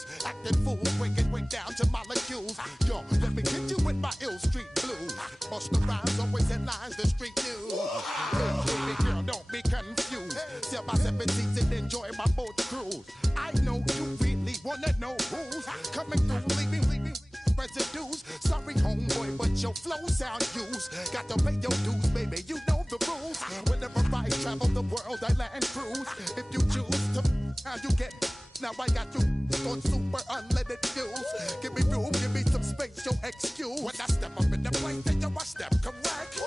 fools, acting fools, breaking way down to molecules. Yo, let me hit you with my ill street blues. Bust the rhymes, always headlines, the street news. Hey, baby girl, don't be confused. Sell my 17s and enjoy my boat cruise. I know you really wanna know who's coming through, leaving residues. Sorry, homeboy, but your flow sound used. Got to pay your dues, baby, you know the rules. Whenever I travel the world, I land cruise. If you choose to, how you get. Now I got you on super unleaded fuels. Give me room, give me some space, your excuse. When I step up in the place, then I step correct.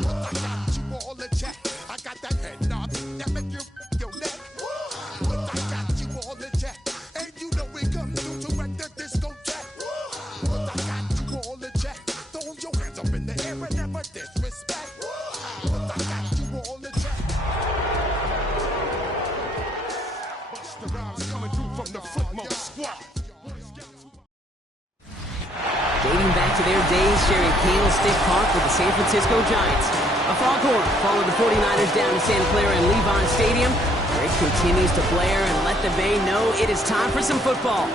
But I got you all in check. I got that head nod that make you your neck. But I got you all in check. And you know we come through to wreck the discotheque. But I got you all in check. Throw your hands up in the air and never disrespect. But I got you all in check. Bust the rhymes coming through from the footmost squad. Dating back to their days sharing Candlestick Park with the San Francisco Giants. A foghorn followed the 49ers down to Santa Clara and Levon Stadium, where it continues to blare and let the Bay know it is time for some football.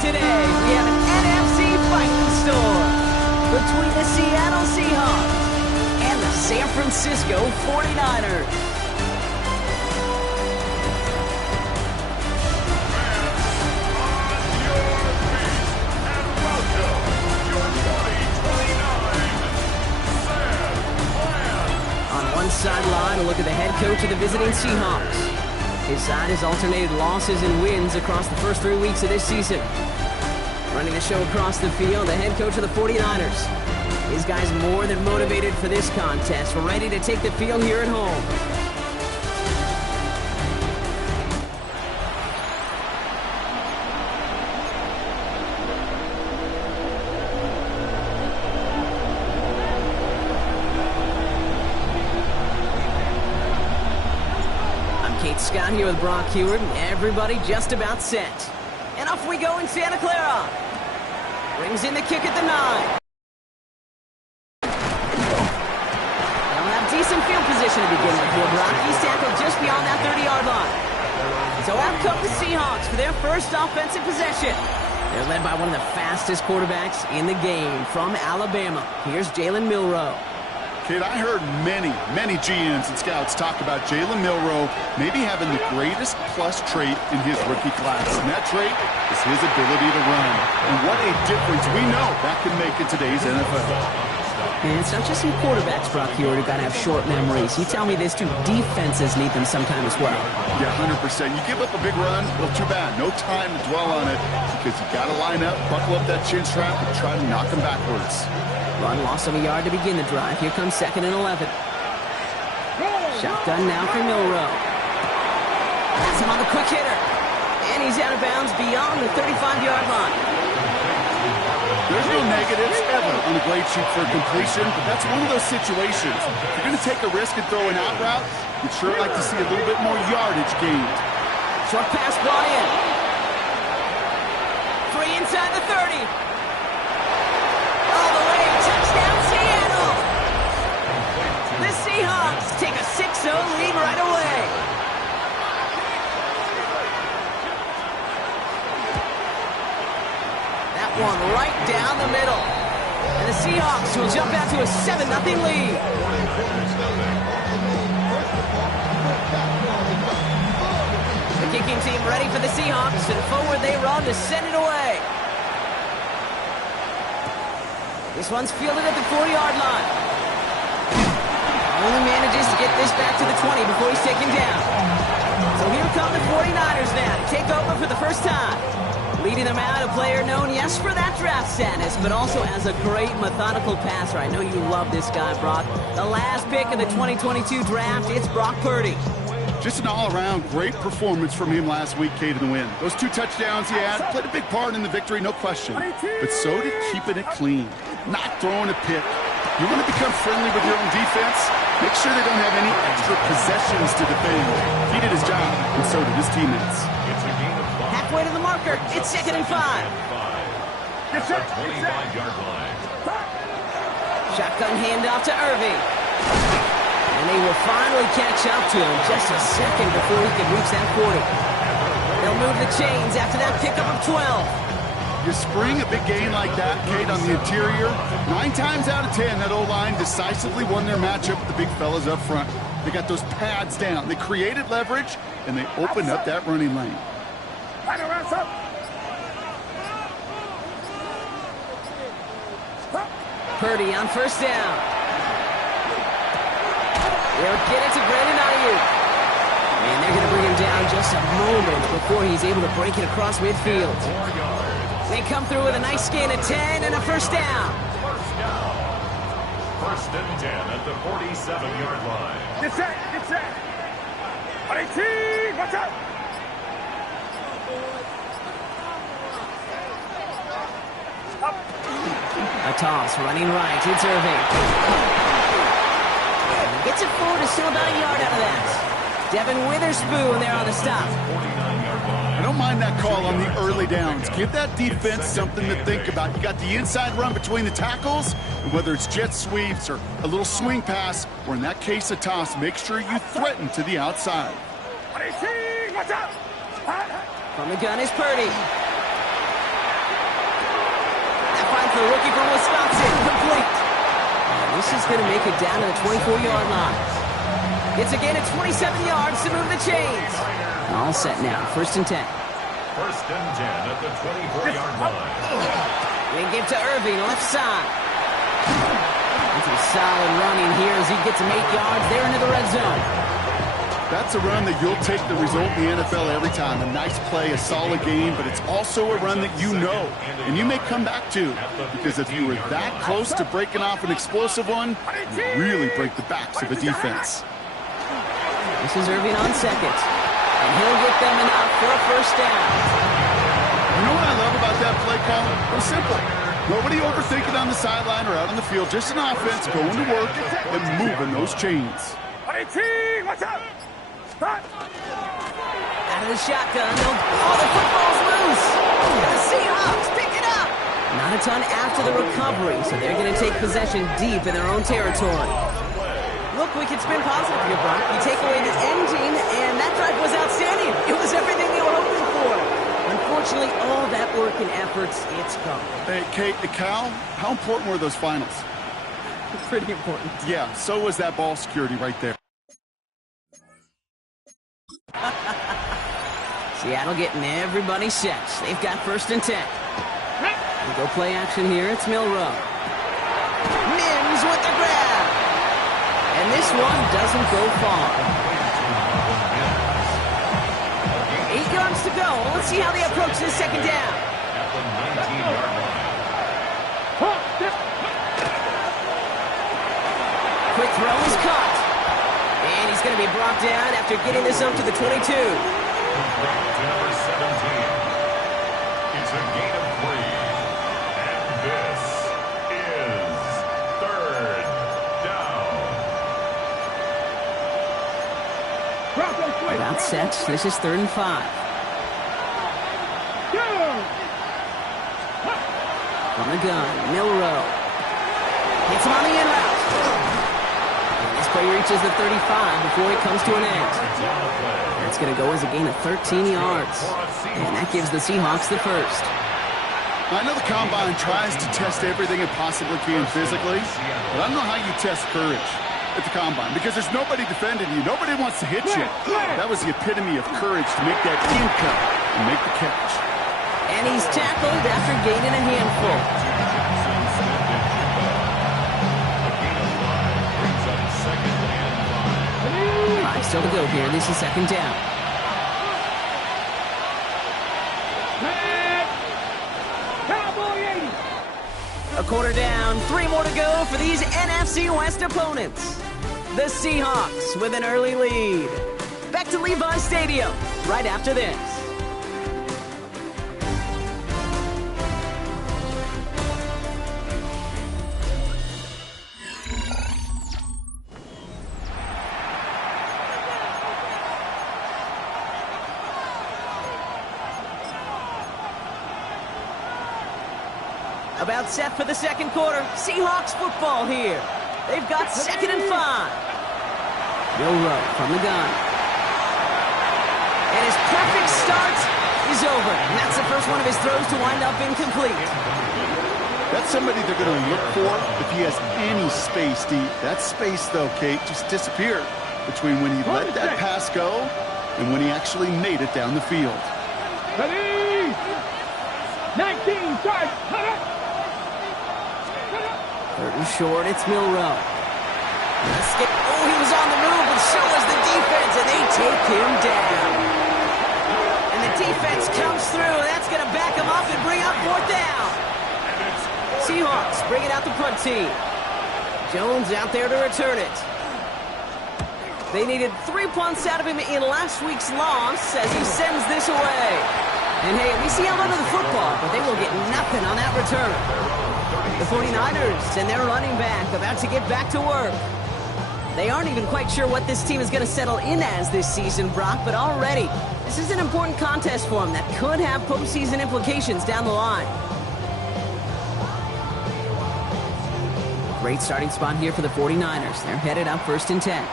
Today, we have an NFC fight in store between the Seattle Seahawks and the San Francisco 49ers. Sideline, a look at the head coach of the visiting Seahawks. His side has alternated losses and wins across the first 3 weeks of this season. Running the show across the field, the head coach of the 49ers. His guys more than motivated for this contest, ready to take the field here at home. Scott here with Brock Heward, and everybody just about set. And off we go in Santa Clara. Brings in the kick at the 9. They'll have decent field position to begin with here, Brock. He's tackled just beyond that 30-yard line. So out come the Seahawks for their first offensive possession. They're led by one of the fastest quarterbacks in the game from Alabama. Here's Jalen Milroe. Kid, I heard many GMs and scouts talk about Jalen Milroe maybe having the greatest plus trait in his rookie class. And that trait is his ability to run. And what a difference we know that can make in today's NFL. And it's not just some quarterbacks, Brock Heward, who got to have short memories. You tell me this too, defenses need them sometime as well. Yeah, 100%. You give up a big run, well, too bad. No time to dwell on it because you got to line up, buckle up that chin strap, and try to knock them backwards. Run loss of a yard to begin the drive. Here comes 2nd and 11. Shotgun now for Milroe. That's him on the quick hitter. And he's out of bounds beyond the 35-yard line. There's no negatives ever on the grade sheet for completion, but that's one of those situations. If you're going to take a risk and throw an out route, you'd sure like to see a little bit more yardage gained. Short pass brought in. 3 inside the 30. Seahawks take a 6-0 lead right away. That one right down the middle. And the Seahawks will jump out to a 7-0 lead. The kicking team ready for the Seahawks, and forward they run to send it away. This one's fielded at the 40-yard line. Only manages to get this back to the 20 before he's taken down. So here come the 49ers now to take over for the first time. Leading them out, a player known, yes, for that draft status, but also as a great methodical passer. I know you love this guy, Brock. The last pick of the 2022 draft, it's Brock Purdy. Just an all-around great performance from him last week, Kate, in the win. Those 2 touchdowns he had played a big part in the victory, no question. But so did keeping it clean, not throwing a pick. You want to become friendly with your own defense? Make sure they don't have any extra possessions to defend. He did his job, and so did his teammates. Halfway to the marker, it's 2nd and 5. Shotgun handoff to Irving. And they will finally catch up to him just a second before he can reach that 40. They'll move the chains after that pickup of 12. You spring a big gain like that, Kate, on the interior, 9 times out of 10, that O-line decisively won their matchup with the big fellas up front. They got those pads down. They created leverage, and they opened up that running lane. Purdy on first down. They'll get it to Brandon Ayuk. And they're going to bring him down just a moment before he's able to break it across midfield. They come through with a nice gain of 10 and a first down. First and 10 at the 47-yard line. Get set, get set. 18, watch out. A toss running right. It's Irving. And he gets it forward to still about a yard out of that. Devin Witherspoon there on the stop. I don't mind that call on the early downs. Give that defense something to think about. You got the inside run between the tackles, and whether it's jet sweeps or a little swing pass, or in that case a toss, make sure you threaten to the outside. 18, watch out. From the gun is Purdy. That finds the rookie from Wisconsin. Complete. And this is going to make it down to the 24-yard line. It's again at 27 yards to move the chains. All set now. First and 10. First and 10 at the 24-yard line. They give to Irving, left side. And some solid running here as he gets him 8 yards. They're into the red zone. That's a run that you'll take the result in the NFL every time. A nice play, a solid game, but it's also a run that you know and you may come back to, because if you were that close to breaking off an explosive one, you really break the backs of a defense. This is Irving on second, and he'll get them enough for a first down. You know what I love about that play call? It was simple. Nobody overthinking on the sideline or out on the field. Just an offense going to work and moving those chains. 18, watch out. Out of the shotgun, the football's loose. The Seahawks pick it up. Not a ton after the recovery, so they're going to take possession deep in their own territory. Look, we can spin positive here, Brock. You take away the engine, and that drive was outstanding. It was everything they were hoping for. Unfortunately, all that work and efforts, it's gone. Hey, Kate, Cal, how important were those finals? Pretty important. Yeah, so was that ball security right there. Seattle getting everybody set. They've got first and 10. We go play action here. It's Milrow. Mims with the grab. And this one doesn't go far. 8 yards to go. Let's see how they approach this second down. At the 19-yard line. Quick throw is caught. And he's going to be brought down after getting this up to the 22. To number 17. It's a gain of 3. And this is third down. About set. This is 3rd and 5. From the gun, Milrow. Hits him on the in route. And this play reaches the 35 before it comes to an end. That's going to go as a gain of 13 yards. And that gives the Seahawks the first. I know the Combine tries to test everything it possibly can physically, but I don't know how you test courage at the Combine, because there's nobody defending you. Nobody wants to hit you. That was the epitome of courage, to make that in cut and make the catch. And he's tackled after gaining a handful. Still to go here. This is second down. A quarter down, 3 more to go for these NFC West opponents. The Seahawks with an early lead. Back to Levi Stadium right after this. About set for the second quarter. Seahawks football here. They've got 2nd and 5. Milrow from the gun. And his perfect start is over. And that's the first one of his throws to wind up incomplete. That's somebody they're going to look for if he has any space deep. That space, though, Kate, just disappeared between when he let that pass go and when he actually made it down the field. Ready? 19, start. Third and short, it's Milroe. Oh, he was on the move, but so was the defense, and they take him down. And the defense comes through, and that's going to back him up and bring up fourth down. Seahawks bring it out the punt team. Jones out there to return it. They needed 3 punts out of him in last week's loss as he sends this away. And hey, we see out under the football, but they will get nothing on that return. The 49ers and their running back about to get back to work. They aren't even quite sure what this team is going to settle in as this season, Brock, but already, this is an important contest for them that could have postseason implications down the line. Great starting spot here for the 49ers. They're headed up 1st and 10.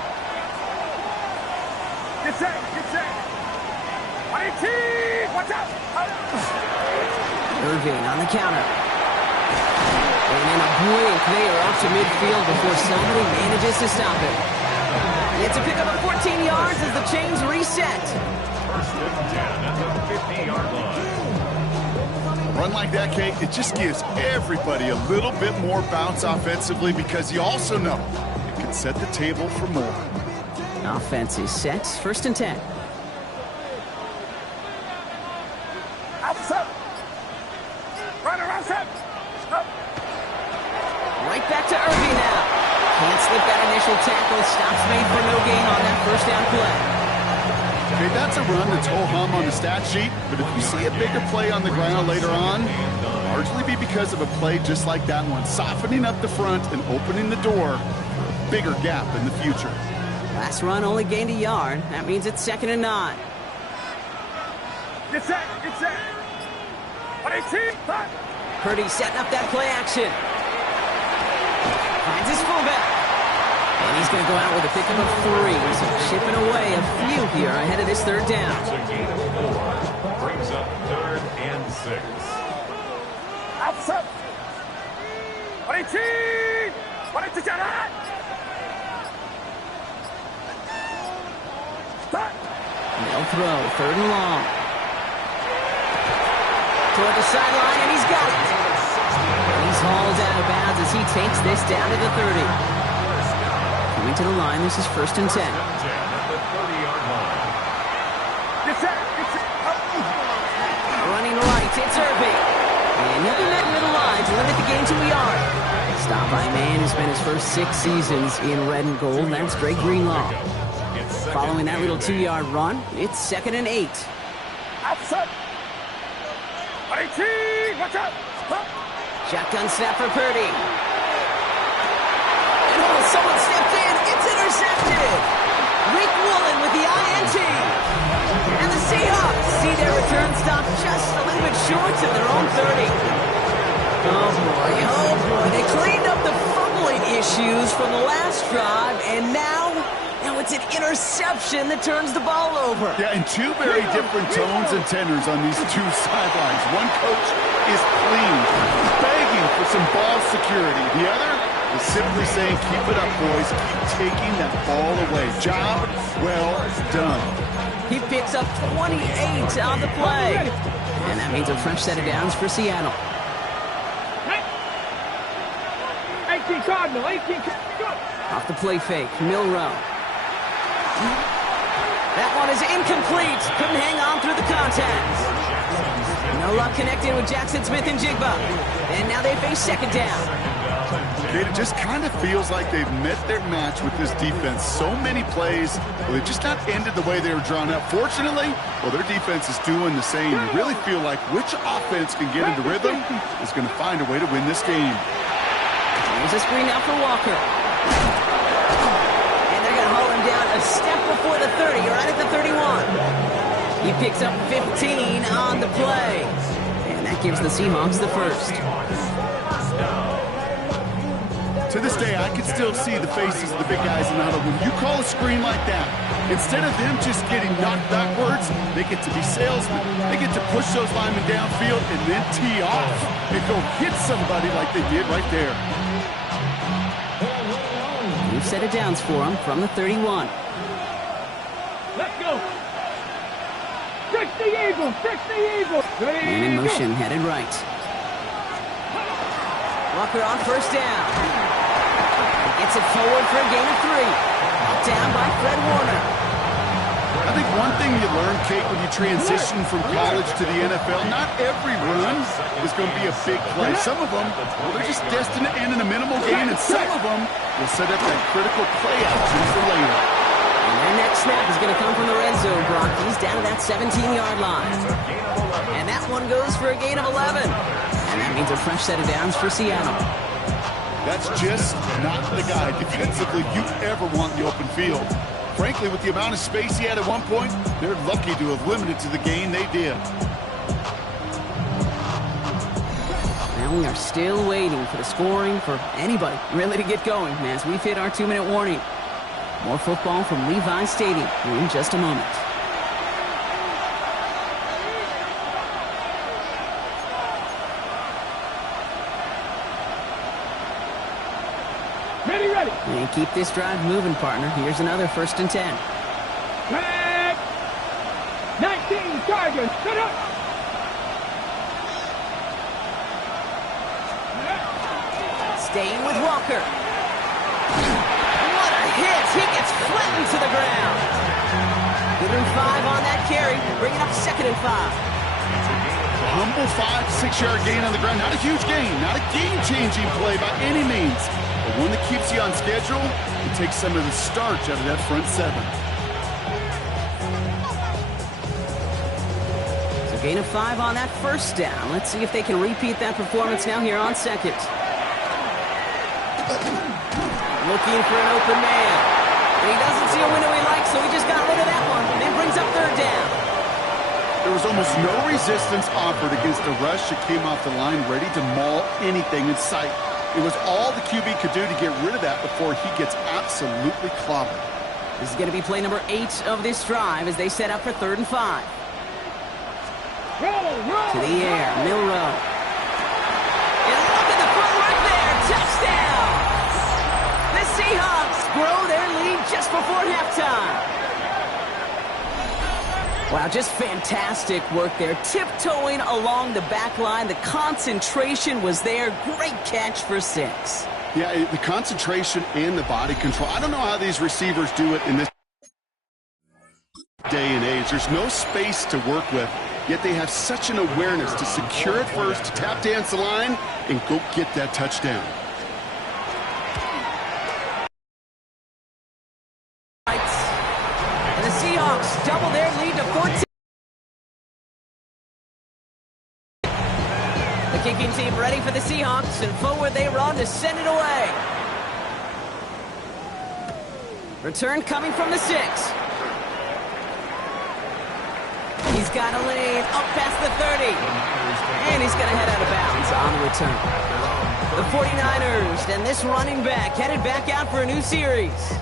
Get set, get set. 18, watch out. Irving on the counter. And in a blink, they are off to midfield before somebody manages to stop it. It's a pickup of 14 yards as the chains reset. 1st and 10 at the 50-yard line. A run like that, Kate, it just gives everybody a little bit more bounce offensively because you also know it can set the table for more. Offense is set. 1st and 10. Outside. Right around set. Up. Right back to Irving now. Can't slip that initial tackle. Stops made for no gain on that 1st down play. Okay, that's a run that's ho-hum on the stat sheet, but if you see a bigger play on the ground later on, it'll largely be because of a play just like that one, softening up the front and opening the door for a bigger gap in the future. Last run only gained a yard. That means it's 2nd and 9. Get set, get set. 18, start. Purdy setting up that play action. Finds his fullback. And he's going to go out with a pickup of 3. So chipping away a few here ahead of this 3rd down. It's a gain of 4. Brings up 3rd and 6. Outside. 18. 22, start. Start. They'll throw. 3rd and long. Toward the sideline, and he's got it. And he's hauled out of bounds as he takes this down to the 30. Coming to the line, this is 1st and 10. 10 at the 30-yard line. Get set, get set. Running right, it's Irving. And he'll be met middle line to limit the gain to a yard. Stop by a man who spent his first 6 seasons in red and gold. That's Dre Greenlaw. Following that little 2-yard run, it's 2nd and 8. Outside. 18, watch out. Shotgun snap for Purdy. And oh, someone stepped in. It's intercepted. Rick Woolen with the INT. And the Seahawks see their return stop just a little bit short of their own 30. Oh boy. They cleaned up the fumbling issues from the last drive, and now it's an interception that turns the ball over. Yeah, and 2 very different tones and tenors on these 2 sidelines. One coach is pleased, begging for some ball security. The other is simply saying, keep it up, boys. Keep taking that ball away. Job well done. He picks up 28 on the play. And that means a fresh set of downs for Seattle. 18 Cardinal, 18 Cardinal. Off the play fake, Milroe. That one is incomplete. Couldn't hang on through the contact. No luck connecting with Jackson Smith and Jigba. And now they face 2nd down. It just kind of feels like they've met their match with this defense. So many plays, well, they've just not ended the way they were drawn up. Fortunately, well, their defense is doing the same. You really feel like which offense can get into rhythm is going to find a way to win this game. There's a screen now for Walker. And they're going to haul him down a step before the 30, right at the 31. He picks up 15 on the play. And that gives the Seahawks the first. To this day, I can still see the faces of the big guys in the huddle. When you call a screen like that, instead of them just getting knocked backwards, they get to be salesmen. They get to push those linemen downfield and then tee off and go hit somebody like they did right there. New set of downs for him from the 31. Let's go. Fix the eagle. Fix the eagle. And in motion, headed right. Walker on first down. He gets it forward for a gain of 3. Down by Fred Warner. I think one thing you learn, Kate, when you transition from college to the NFL, not every run is going to be a big play. Some of them, well, they're just destined to end in a minimal gain, and some of them will set up that critical play action for later. And their next snap is going to come from the red zone, Brock. He's down to that 17-yard line. And that one goes for a gain of 11. And that means a fresh set of downs for Seattle. That's just not the guy defensively you ever want in the open field. Frankly, with the amount of space he had at one point, they're lucky to have limited to the gain they did. Now we are still waiting for the scoring for anybody really to get going as we've hit our 2-minute warning. More football from Levi Stadium in just a moment. Ready. And keep this drive moving, partner. Here's another 1st and 10. Back. 19 Tigers. Shut up. Staying with Walker. What a hit! He gets flattened to the ground. Give him 5 on that carry. Bring it up 2nd and 5. Humble 5 to 6-yard gain on the ground. Not a huge gain, not a game-changing play by any means, but one that keeps you on schedule and takes some of the starch out of that front 7. So gain of 5 on that 1st down. Let's see if they can repeat that performance now here on 2nd. Looking for an open man. And he doesn't see a window he likes, so he just got rid of that one. And then brings up 3rd down. There was almost no resistance offered against a rush that came off the line ready to maul anything in sight. It was all the QB could do to get rid of that before he gets absolutely clobbered. This is going to be play number 8 of this drive as they set up for 3rd and 5. Roll. To the air, Milrow. And look at the footwork there. Touchdown! The Seahawks grow their lead just before halftime. Wow, just fantastic work there. Tiptoeing along the back line. The concentration was there. Great catch for 6. Yeah, the concentration and the body control. I don't know how these receivers do it in this day and age. There's no space to work with, yet they have such an awareness to secure it first, to tap dance the line, and go get that touchdown. And the Seahawks double their lead to 14. The kicking team ready for the Seahawks, and forward they run to send it away. Return coming from the 6. He's got a lane up past the 30. And he's going to head out of bounds on the return. The 49ers and this running back headed back out for a new series.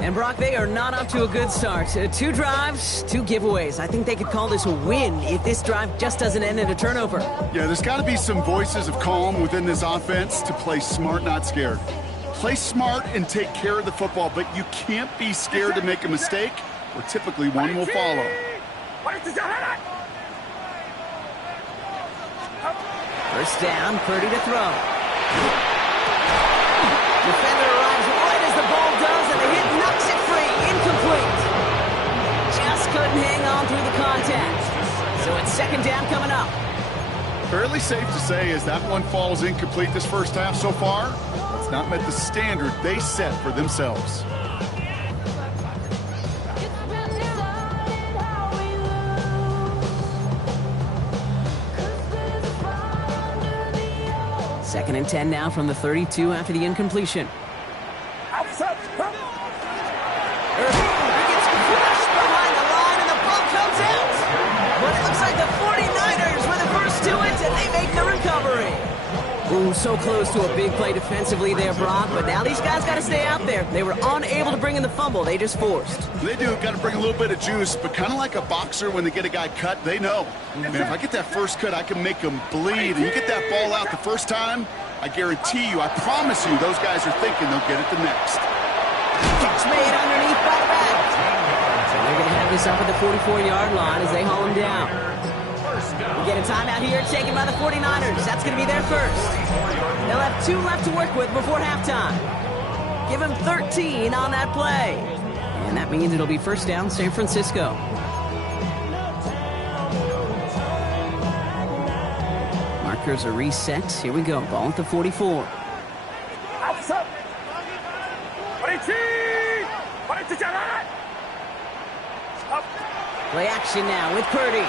And Brock, they are not up to a good start. 2 drives, 2 giveaways. I think they could call this a win if this drive just doesn't end in a turnover. Yeah, there's got to be some voices of calm within this offense to play smart, not scared. Play smart and take care of the football, but you can't be scared to make a mistake, or typically one will follow. First down, Purdy to throw. Defender arrives right as the ball does, and the hit knocks it free. Incomplete. Just couldn't hang on through the contact. So it's 2nd down coming up. Fairly safe to say as that one falls incomplete this first half so far, it's not met the standard they set for themselves. Second and 10 now from the 32 after the incompletion. Outside. He gets crushed behind the line and the ball comes out. But it looks like the 49ers were the first to it and they make the recovery. Oh, so close to a big play defensively there, Brock, but now these guys got to stay out there. They were unable to bring in the fumble they just forced. They do. Got to bring a little bit of juice, but kind of like a boxer when they get a guy cut, they know. Man, if I get that first cut, I can make him bleed. And you get that ball out the first time, I guarantee you, I promise you, those guys are thinking they'll get it the next. Catch made underneath by the back. So they're going to have this up at the 44-yard line as they haul him down. We get a timeout here taken by the 49ers. That's going to be their first. They'll have 2 left to work with before halftime. Give him 13 on that play. And that means it'll be first down San Francisco. Markers are reset. Here we go. Ball at the 44. Play action now with Purdy.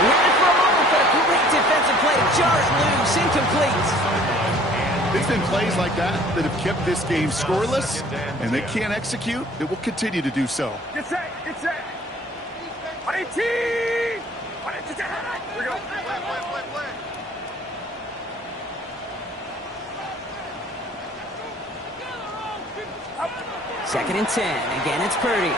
He had it for a moment, but a great defensive play. Jarred loose, incomplete. It's been plays like that have kept this game scoreless, and they can't execute. It will continue to do so. Get set, get set. 18! Here we go. Second and 10. Again, it's Purdy.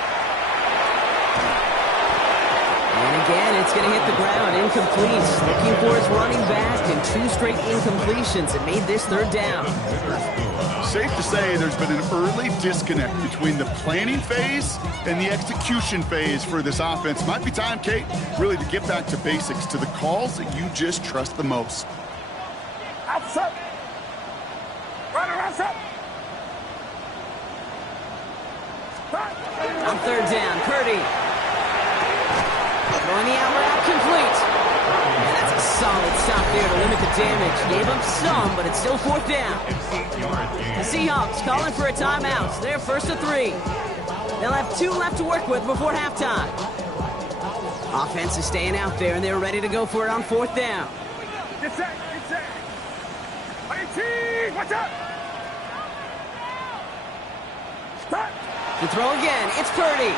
And again, it's going to hit the ground. Incomplete. Looking for his running back, and 2 straight incompletions. It made this third down. Safe to say there's been an early disconnect between the planning phase and the execution phase for this offense. Might be time, Kate, really to get back to basics, to the calls that you just trust the most. Outside. Run around up. On third down, Purdy. Throwing the out route complete. And that's a solid stop there to limit the damage. Gave up some, but it's still fourth down. The Seahawks calling for a timeout. They're first to 3. They'll have 2 left to work with before halftime. Offense is staying out there, and they're ready to go for it on fourth down. Get set, get set. 18, watch out. Stop. To throw again, it's Purdy.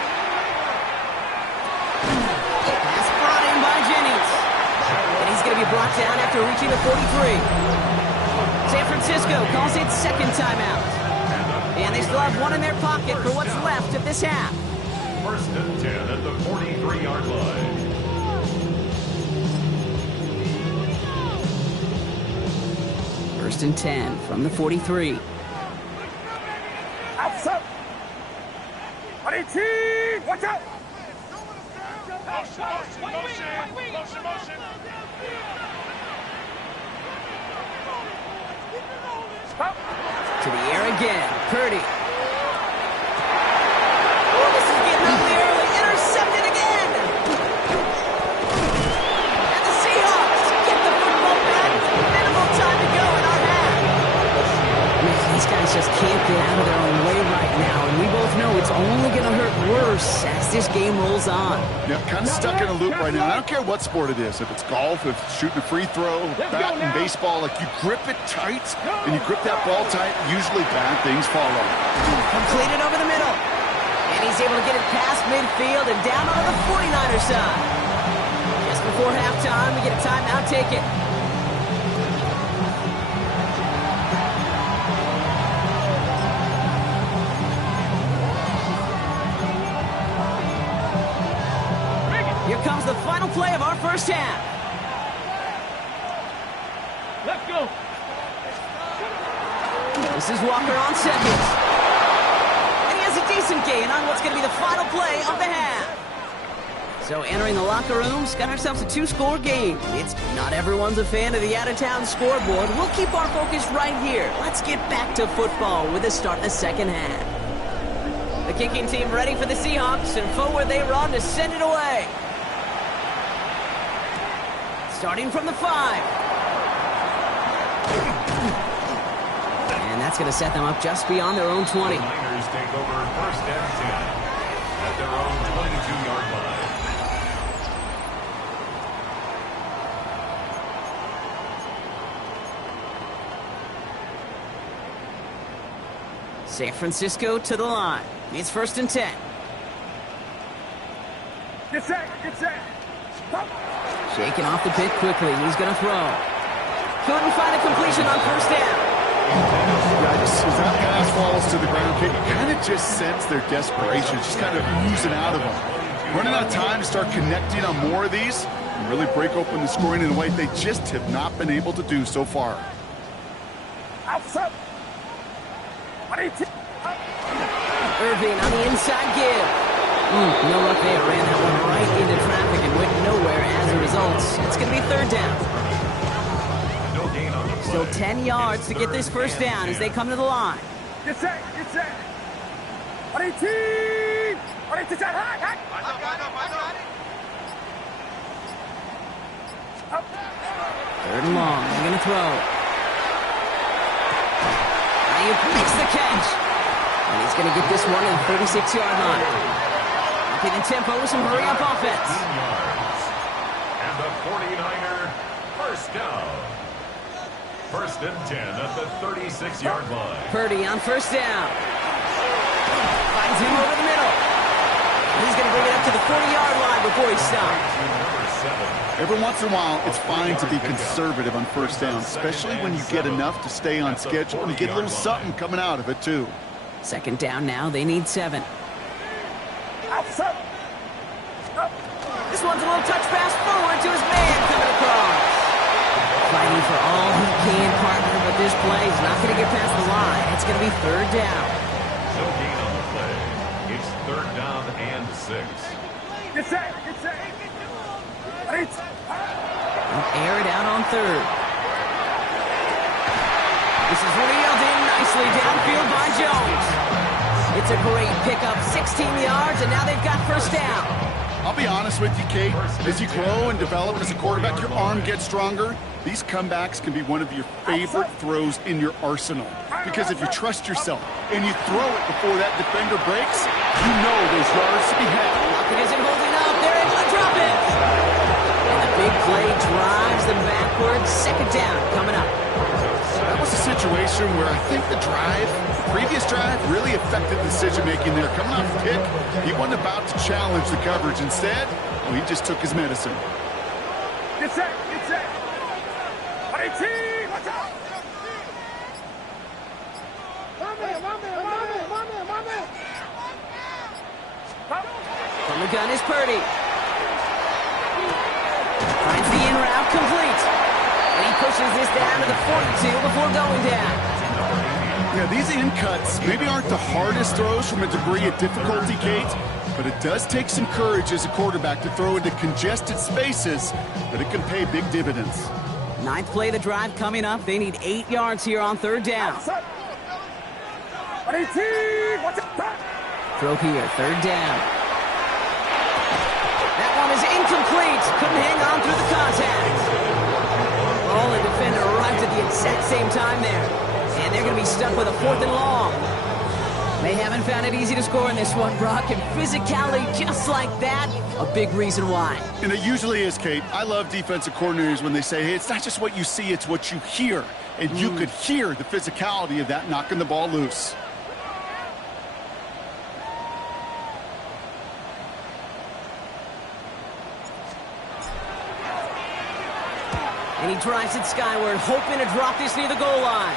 Pass brought in by Jennings. And he's going to be brought down after reaching the 43. San Francisco calls it second timeout. And they still have 1 in their pocket for what's left of this half. First and 10 at the 43-yard line. First and 10 from the 43. Outside. 18, watch out. Motion. Stop. To the air again, Purdy. Oh, this is getting ugly early. Intercepted again. And the Seahawks get the football back with minimal time to go in our half. Man, these guys just can't get out of their own way right now, and we both know it's only going to hurt worse as this game rolls on. Yeah, kind of stuck in a loop right now. I don't care what sport it is. If it's golf, if it's shooting a free throw, bat and baseball, like you grip it tight and you grip that ball tight, usually bad things follow. Completed over the middle. And he's able to get it past midfield and down on the 49ers side. Just before halftime, we get a timeout taken. Here comes the final play of our first half. Let's go. This is Walker on second. And he has a decent gain on what's going to be the final play of the half. So entering the locker rooms, got ourselves a 2-score game. It's not everyone's a fan of the out-of-town scoreboard. We'll keep our focus right here. Let's get back to football with the start of the second half. The kicking team ready for the Seahawks, and forward they run to send it away. Starting from the 5. And that's going to set them up just beyond their own 20. The Niners take over first and 10 at their own 22-yard line. San Francisco to the line. It's first and 10. Get set, get set. Shaking off the pit quickly. He's going to throw. Couldn't find a completion on first down. Yeah, as that pass falls to the ground, Kate, you kind of just sense their desperation, just kind of oozing out of them. Running out of time to start connecting on more of these and really break open the scoring in a way they just have not been able to do so far. Irving on the inside give. No luck there. Ran that one right into traffic and went nowhere as a result. It's going to be third down. No gain on the play. Still 10 yards It's to get this first down as they come to the line. Get set. Third and long. They're going to throw. Ayuk makes the catch. And he's going to get this one at the 36-yard line. Upping the tempo with some hurry-up offense. 15 yards. And the 49er first down. First and 10 at the 36-yard line. Purdy on first down. Finds him over the middle. He's going to bring it up to the 40-yard line before he stops. Number 7. Every once in a while, it's fine to be conservative on first down, especially when you get enough to stay on schedule and you get a little something coming out of it, too. Second down now. They need 7. This one's a little touch pass forward to his man coming across. Fighting for all he can, partner, but this play is not going to get past the line. It's going to be third down. No gain on the play. It's third down and 6. Get set. Air it out on third. This is reeled in nicely downfield by Jones. It's a great pickup, 16 yards, and now they've got first down. I'll be honest with you, Kate. As you grow and develop as a quarterback, your arm gets stronger. These comebacks can be one of your favorite throws in your arsenal. Because if you trust yourself and you throw it before that defender breaks, you know there's yards to be had. Lockett isn't holding up. They're able to drop it. And the big play drives them backwards. Second down coming up. That was a situation where I think the previous drive, really affected the decision-making there. Coming off the pick, he wasn't about to challenge the coverage. Instead, he just took his medicine. Get set. 18, watch out. From the gun is Purdy. Finds the in route complete. And he pushes this down to the 42 before going down. Yeah, these in cuts maybe aren't the hardest throws from a degree of difficulty, Kate, but it does take some courage as a quarterback to throw into congested spaces, but it can pay big dividends. Ninth play of the drive coming up. They need 8 yards here on third down. 18, watch out. Throw here, third down. That one is incomplete. Couldn't hang on through the contact. Ball and defender arrived at the exact same time there. And they're going to be stuck with a 4th and long. They haven't found it easy to score in this one, Brock. And physicality just like that, a big reason why. And it usually is, Kate. I love defensive coordinators when they say, hey, it's not just what you see, it's what you hear. And you could hear the physicality of that knocking the ball loose. And he drives it skyward, hoping to drop this near the goal line.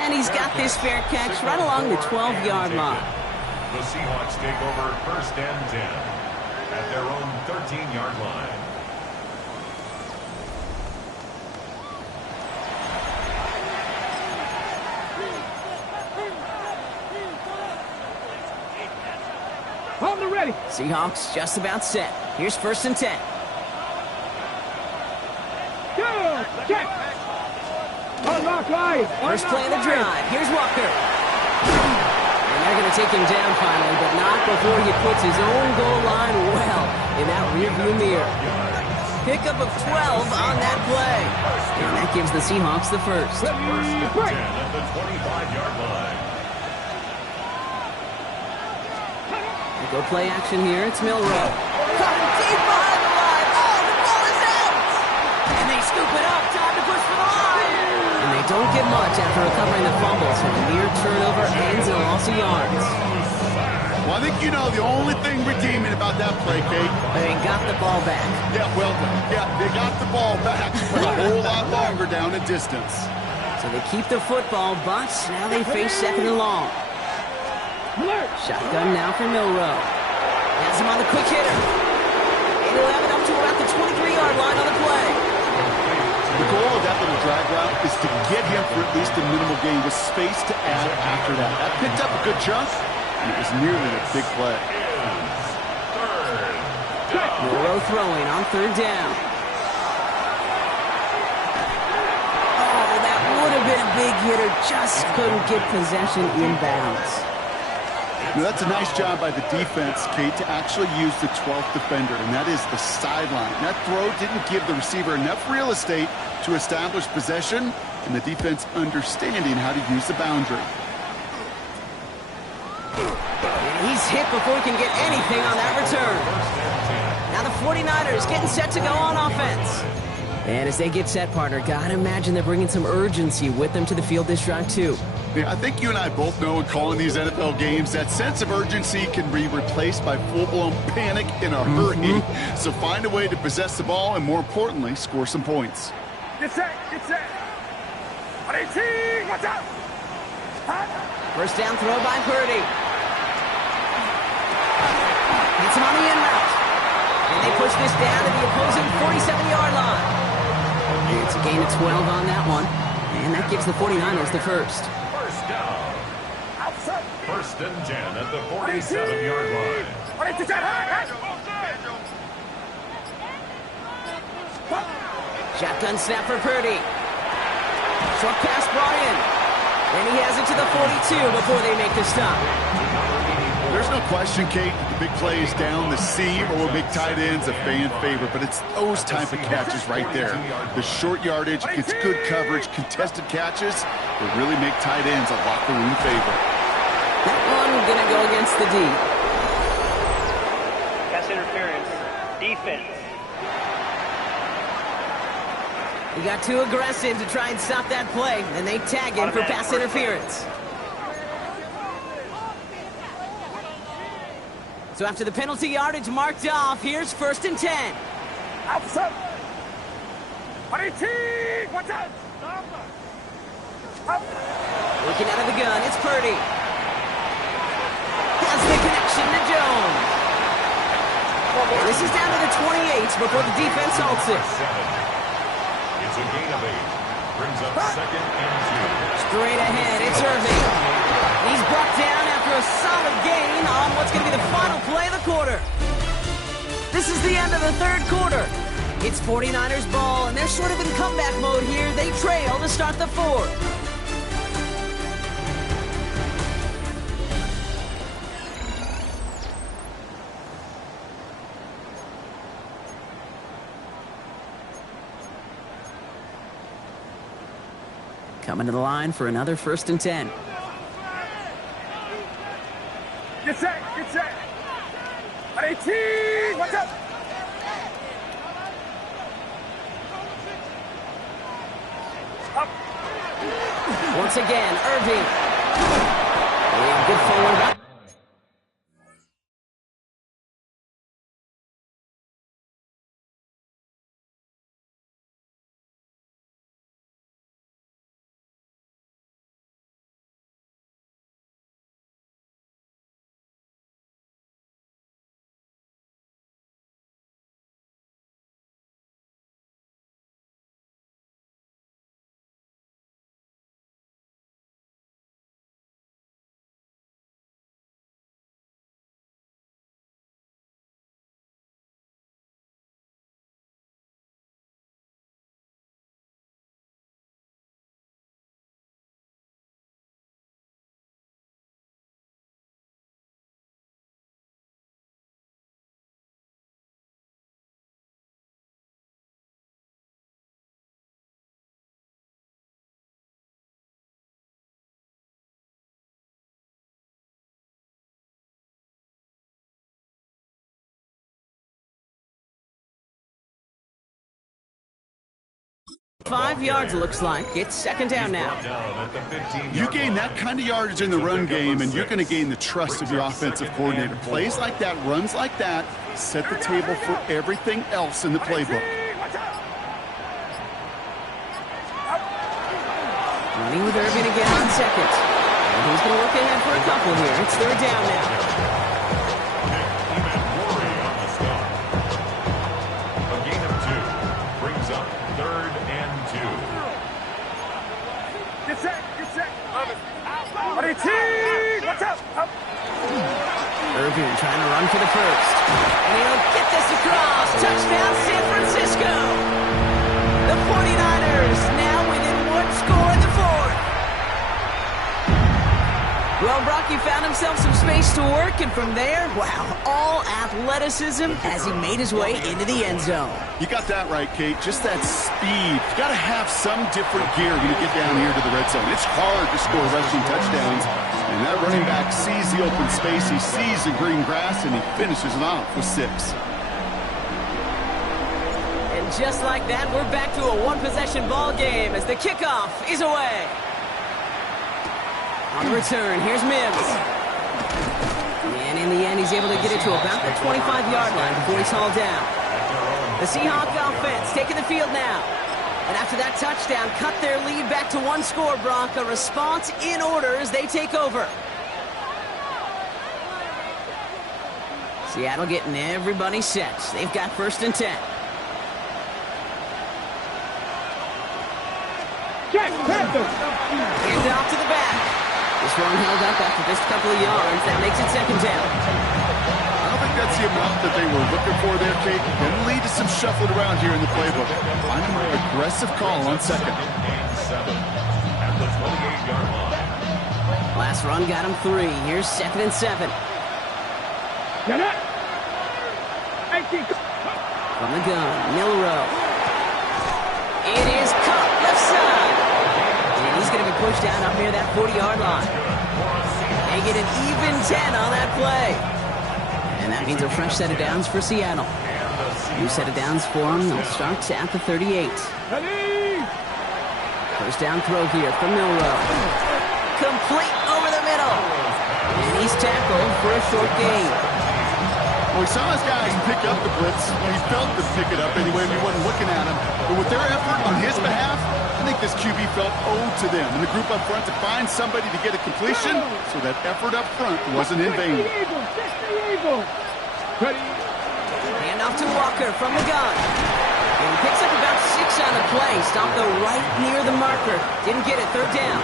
And he's got this fair catch right along the 12-yard line. The Seahawks take over first and 10 at their own 13-yard line. Hold it ready. Seahawks just about set. Here's first and 10. Go. Check. Unlock line. First play of the drive. Here's Walker. And they're going to take him down finally, but not before he puts his own goal line well in that rearview mirror. Pickup of 12 on that play. And that gives the Seahawks the first. First and 10 at the 25-yard line. Go play action here. It's Milroe. Caught him deep behind the line. Oh, the ball is out! And they scoop it up. Time to push for the line. And they don't get much after recovering the fumble, so the near turnover ends in a loss of yards. Well, I think you know the only thing redeeming about that play, Kate. They got the ball back. Yeah, well done. Yeah, they got the ball back, but a whole lot longer down in distance. So they keep the football, but now they face second and long. Shotgun now for Milrow. Has him on the quick hitter. 8-11 up to about the 23-yard line on the play. The goal of that little drag route is to get him for at least a minimal gain with space to add after that. That picked up a good chunk, and it was nearly a big play. Milrow throwing on third down. Oh, that would have been a big hitter. Just couldn't get possession inbounds. Now, that's a nice job by the defense, Kate, to actually use the 12th defender, and that is the sideline. That throw didn't give the receiver enough real estate to establish possession, and the defense understanding how to use the boundary. And he's hit before he can get anything on that return. Now the 49ers getting set to go on offense. And as they get set, partner, gotta imagine they're bringing some urgency with them to the field this drive, too. Yeah, I think you and I both know in calling these NFL games that sense of urgency can be replaced by full-blown panic in a hurry. So find a way to possess the ball and, more importantly, score some points. Get set, get set. 18, watch out. First down throw by Purdy. Gets him on the in route. And they push this down to the opposing 47-yard line. And it's a gain of 12 on that one. And that gives the 49ers the first. First down. First and 10 at the 47-yard line. Shotgun snap for Purdy. Short pass brought in. And he has it to the 42 before they make the stop. There's no question, Kate, the big play is down the seam or will make tight ends a fan favorite, but it's those type of catches right there. The short yardage gets good coverage, contested catches will really make tight ends a locker room favorite. That one gonna go against the D. Pass interference. Defense. He got too aggressive to try and stop that play, and they tag him for pass interference. So after the penalty yardage marked off, here's first and 10. Outside. 18, watch out. Looking out of the gun, it's Purdy. Has the connection to Jones. This is down to the 28 before the defense halts it. It's a gain of 8. Brings up second and 2. Straight ahead, it's Irving. He's brought down after a solid gain on what's going to be the final play of the quarter. This is the end of the third quarter. It's 49ers ball, and they're sort of in comeback mode here. They trail to start the fourth. Coming to the line for another first and 10. Get set, get set. 18, watch out. Once again, Irving. And good forward. 5 yards, looks like. It's second down now. You gain that kind of yardage in the run game, and you're going to gain the trust of your offensive coordinator. Plays like that, runs like that, set the table for everything else in the playbook. Running with Irvin again on second. And he's going to look ahead for a couple here. It's third down now. Irvin trying to run for the first. And he'll get this across. Touchdown, San Francisco. The 49ers now within one score in the fourth. Well, Brock, he found himself some space to work, and from there, wow, all athleticism as he made his way into the end zone. You got that right, Kate. Just that speed. You got to have some different gear when you get down here to the red zone. It's hard to score rushing touchdowns. And that running back sees the open space, he sees the green grass, and he finishes it off with 6. And just like that, we're back to a one-possession ball game as the kickoff is away. On the return, here's Mims. And in the end, he's able to get it to about the 25-yard line before he's hauled down. The Seahawks offense taking the field now. And after that touchdown, cut their lead back to one score, Brock. A response in order as they take over. Seattle getting everybody set. They've got first and 10. Hand off to the back. This one held up after just a couple of yards. That makes it second down. I don't think that's the amount that they were looking for there, Kate. Going to lead to some shuffling around here in the playbook. Find a more aggressive call on second. Last run got him 3. Here's second and 7. From the gun, Milrow. It is caught left side. And he's going to be pushed down up near that 40-yard line. They get an even 10 on that play. And that means a fresh set of downs for Seattle. New set of downs for them. They'll start at the 38. First down throw here from Milrow. Complete over the middle. And he's tackled for a short gain. Well, we saw his guys pick up the blitz. He felt to pick it up anyway when he wasn't looking at him. But with their effort on his behalf, I think this QB felt owed to them and the group up front to find somebody to get a completion, so that effort up front wasn't in vain. Hand off to Walker from the gun. And he picks up about 6 on the play. Stopped though right near the marker. Didn't get it. Third down.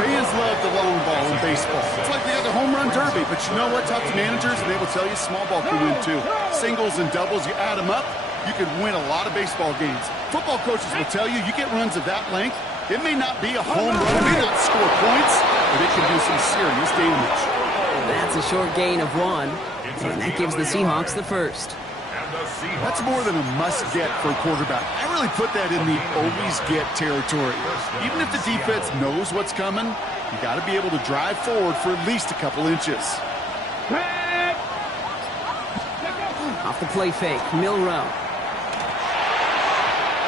Fans love the long ball in baseball. It's like they got the home run derby, but you know what? Talk to managers and they will tell you small ball can win too. Singles and doubles, you add them up, you can win a lot of baseball games. Football coaches will tell you, you get runs of that length, it may not be a home run, it may not score points, but it can do some serious damage. That's a short gain of 1, and that gives the Seahawks the first. That's more than a must-get for a quarterback. I really put that in the always-get territory. Even if the defense knows what's coming, you got to be able to drive forward for at least a couple inches. Off the play fake, Milrow.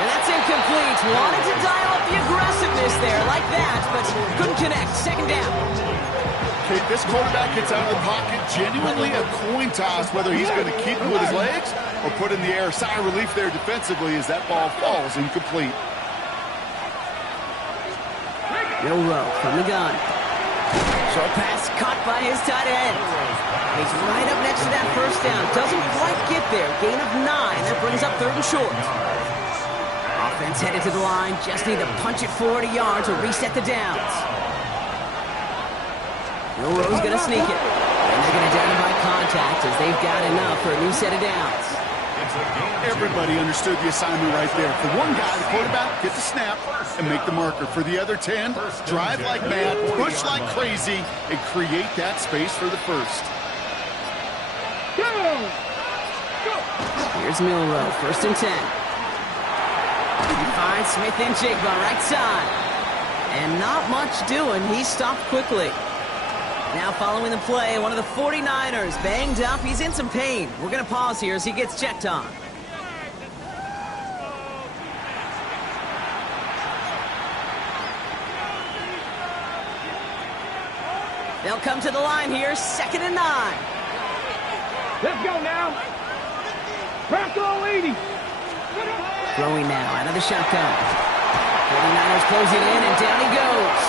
And that's incomplete. Wanted to dial up the aggressiveness there like that, but couldn't connect. Second down. Okay, this quarterback gets out of the pocket, genuinely a coin toss whether he's going to keep it with his legs or put in the air. Sigh of relief there defensively as that ball falls incomplete. Milrow from the gun. Short pass caught by his tight end. He's right up next to that first down. Doesn't quite get there. Gain of 9. That brings up third and short. Offense headed to the line. Just need to punch it 40 yards or reset the downs. Milrow's going to sneak it. And they're going to identify contact as they've got enough for a new set of downs. Everybody understood the assignment right there. For one guy, the quarterback, get the snap and make the marker. For the other 10, drive like mad, push like crazy, and create that space for the first. Here's Milrow, first and 10. He finds Smith and Jigba right side. And not much doing. He stopped quickly. Now following the play, one of the 49ers banged up. He's in some pain. We're going to pause here as he gets checked on. They'll come to the line here, 2nd and 9. Let's go now. Bronco 80. Throwing now out of the shotgun. 49ers closing in, and down he goes.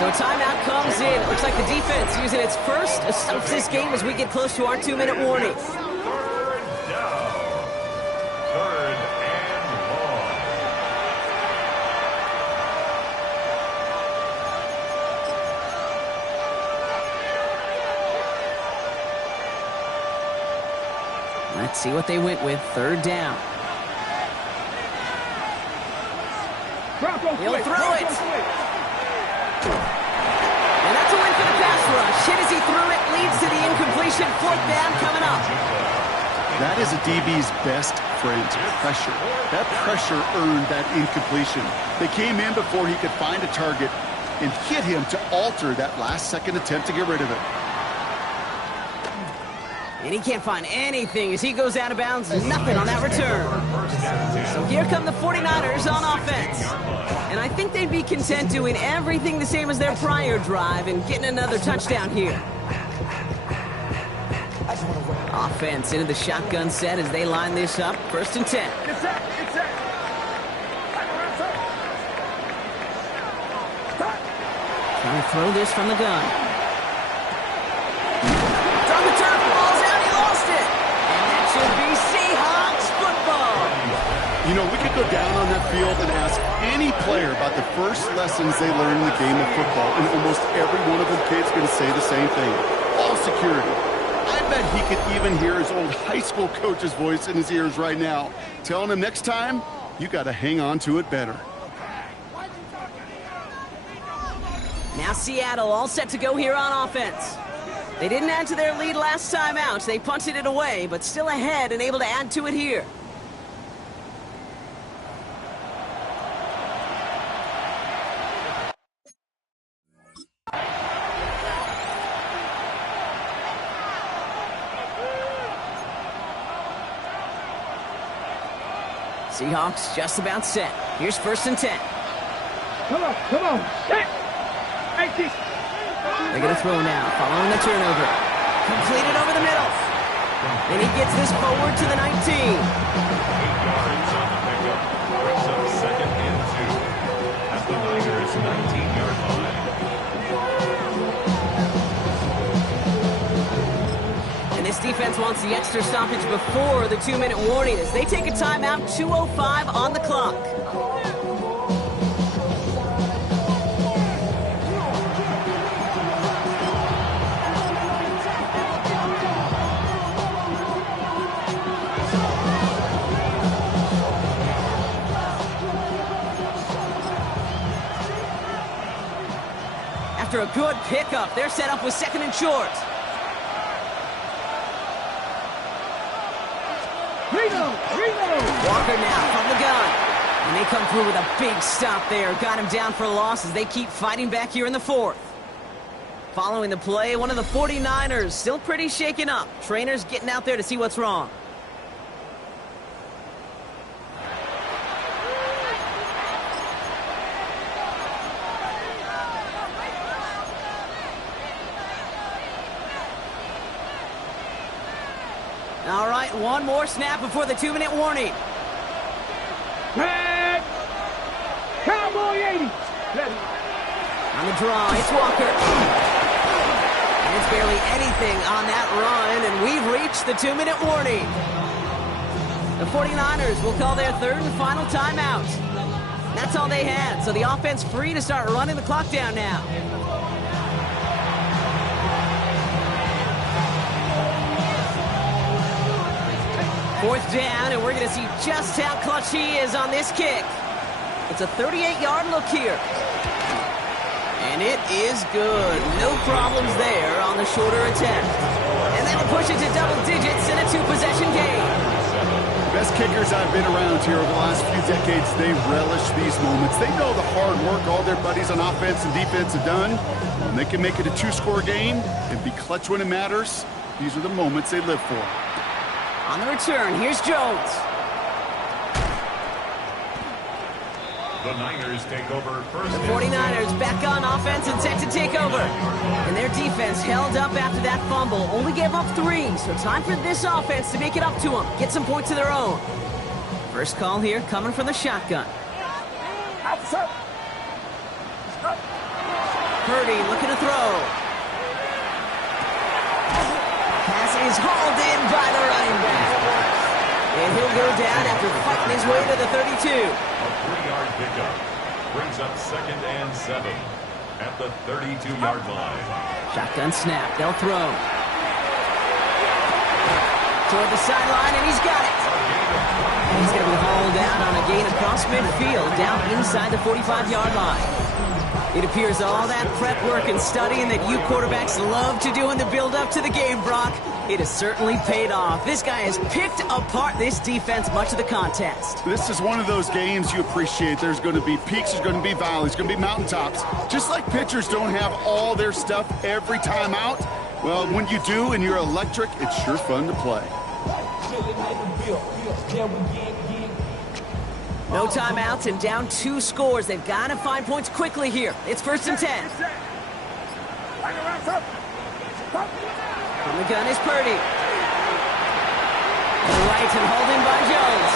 So a timeout comes in. Looks like the defense using its first of this game as we get close to our 2-minute warning. Third down. 3rd and long. Let's see what they went with. 3rd down. He'll throw it. And that's a win for the pass rush. Hit as he threw it, leads to the incompletion. 4th down coming up. That is a DB's best friend, pressure. That pressure earned that incompletion. They came in before he could find a target and hit him to alter that last-second attempt to get rid of it. And he can't find anything as he goes out of bounds. Nothing on that return. So here come the 49ers on offense. And I think they'd be content doing everything the same as their prior drive and getting another touchdown here. Offense into the shotgun set as they line this up. 1st and 10. Trying to throw this from the gun. It's on the turf, ball's out, he lost it. And that should be Seahawks football. You know, we could go down on that field and ask any player about the first lessons they learned in the game of football, and almost every one of them kids going to say the same thing. Ball security. I bet he could even hear his old high school coach's voice in his ears right now, telling him next time, you got to hang on to it better. Now Seattle all set to go here on offense. They didn't add to their lead last time out. They punted it away, but still ahead and able to add to it here. Seahawks just about set. Here's 1st and 10. Come on. Set. They're going to throw now, following the turnover. Completed over the middle. And he gets this forward to the 19. 8 yards on the pickup. Brings up 2nd and 2 at the Niners' 19-yard line. And this defense wants the extra stoppage before the 2-minute warning as they take a timeout, 2:05 on the clock. After a good pickup, they're set up with 2nd and short. Walker now from the gun. And they come through with a big stop there. Got him down for a loss as they keep fighting back here in the 4th. Following the play, one of the 49ers still pretty shaken up. Trainers getting out there to see what's wrong. All right, one more snap before the 2-minute warning. Red. Cowboy 80. On the draw, it's Walker. And it's barely anything on that run, and we've reached the 2-minute warning. The 49ers will call their 3rd and final timeout. That's all they had, so the offense free to start running the clock down now. Fourth down, and we're going to see just how clutch he is on this kick. It's a 38-yard look here. And it is good. No problems there on the shorter attempt. And that'll push it to double digits in a 2-possession game. Best kickers I've been around here over the last few decades, they relish these moments. They know the hard work all their buddies on offense and defense have done. When they can make it a 2-score game and be clutch when it matters, these are the moments they live for. On the return, here's Jones. The Niners take over first. The 49ers back on offense and set to take over. And their defense held up after that fumble. Only gave up 3, so time for this offense to make it up to them. Get some points of their own. First call here coming from the shotgun. Purdy looking to throw. Pass is hauled in by the running back. And he'll go down after fighting his way to the 32. A 3-yard pickup brings up 2nd and 7 at the 32-yard line. Shotgun snap. They'll throw. Toward the sideline, and he's got it. And he's going to be hauled down on a gain across midfield, down inside the 45-yard line. It appears all that prep work and studying that you quarterbacks love to do in the build-up to the game, Brock, it has certainly paid off. This guy has picked apart this defense much of the contest. This is one of those games you appreciate. There's going to be peaks, there's going to be valleys, there's going to be mountaintops. Just like pitchers don't have all their stuff every time out, well, when you do and you're electric, it's sure fun to play. No timeouts and down 2 scores. They've got to find points quickly here. It's 1st and 10. From the gun is Purdy. To the right and hauled in by Jones.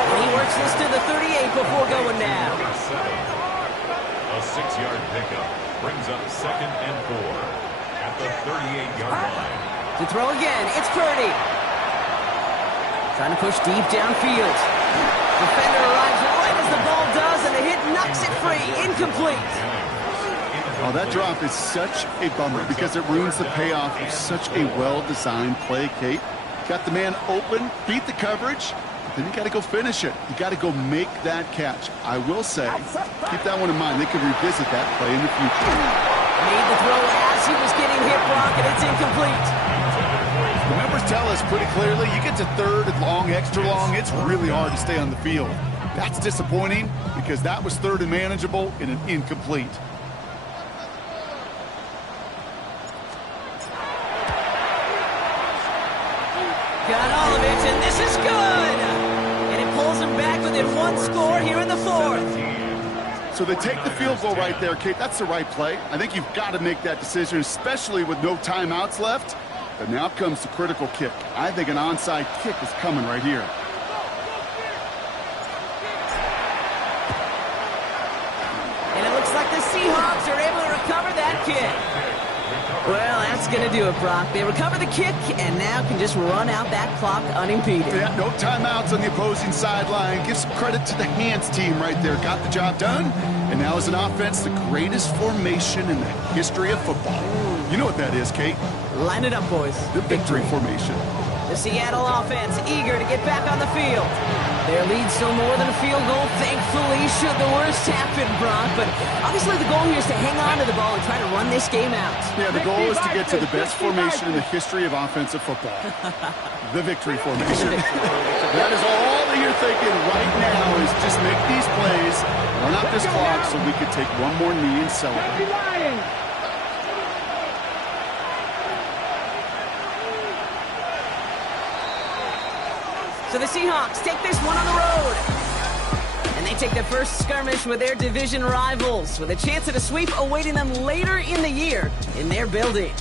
And he works this to the 38 before going down. A 6-yard pickup brings up 2nd and 4 at the 38-yard line. To throw again, it's Purdy. Trying to push deep downfield. Defender arrives right as the ball does, and the hit knocks it free. Incomplete. Oh, that drop is such a bummer because it ruins the payoff of such a well-designed play, Kate. Got the man open, beat the coverage, but then you got to go finish it. You got to go make that catch. I will say, keep that one in mind. They could revisit that play in the future. Made the throw as he was getting hit, Brock, and it's incomplete. The numbers tell us pretty clearly, you get to 3rd and long, extra long, it's really hard to stay on the field. That's disappointing because that was 3rd and manageable and an incomplete. Got all of it, and this is good. And it pulls him back within 1 score here in the 4th. So they take the field goal right there, Kate. That's the right play. I think you've got to make that decision, especially with no timeouts left. But now comes the critical kick. I think an onside kick is coming right here. And it looks like the Seahawks are able to recover that kick. Well, that's going to do it, Brock. They recover the kick and now can just run out that clock unimpeded. Yeah, no timeouts on the opposing sideline. Give some credit to the Hands team right there. Got the job done. And now as an offense, the greatest formation in the history of football. You know what that is, Kate? Line it up, boys. The victory formation. The Seattle offense eager to get back on the field. Their lead still more than a field goal, thankfully, should the worst happen, Brock. But obviously the goal here is to hang on to the ball and try to run this game out. Yeah, the goal is to get to the best formation in the history of offensive football. The victory formation. That is all that you're thinking right now is just make these plays, run out this clock so we can take one more knee and celebrate. So the Seahawks take this one on the road. And they take the first skirmish with their division rivals with a chance at a sweep awaiting them later in the year in their building.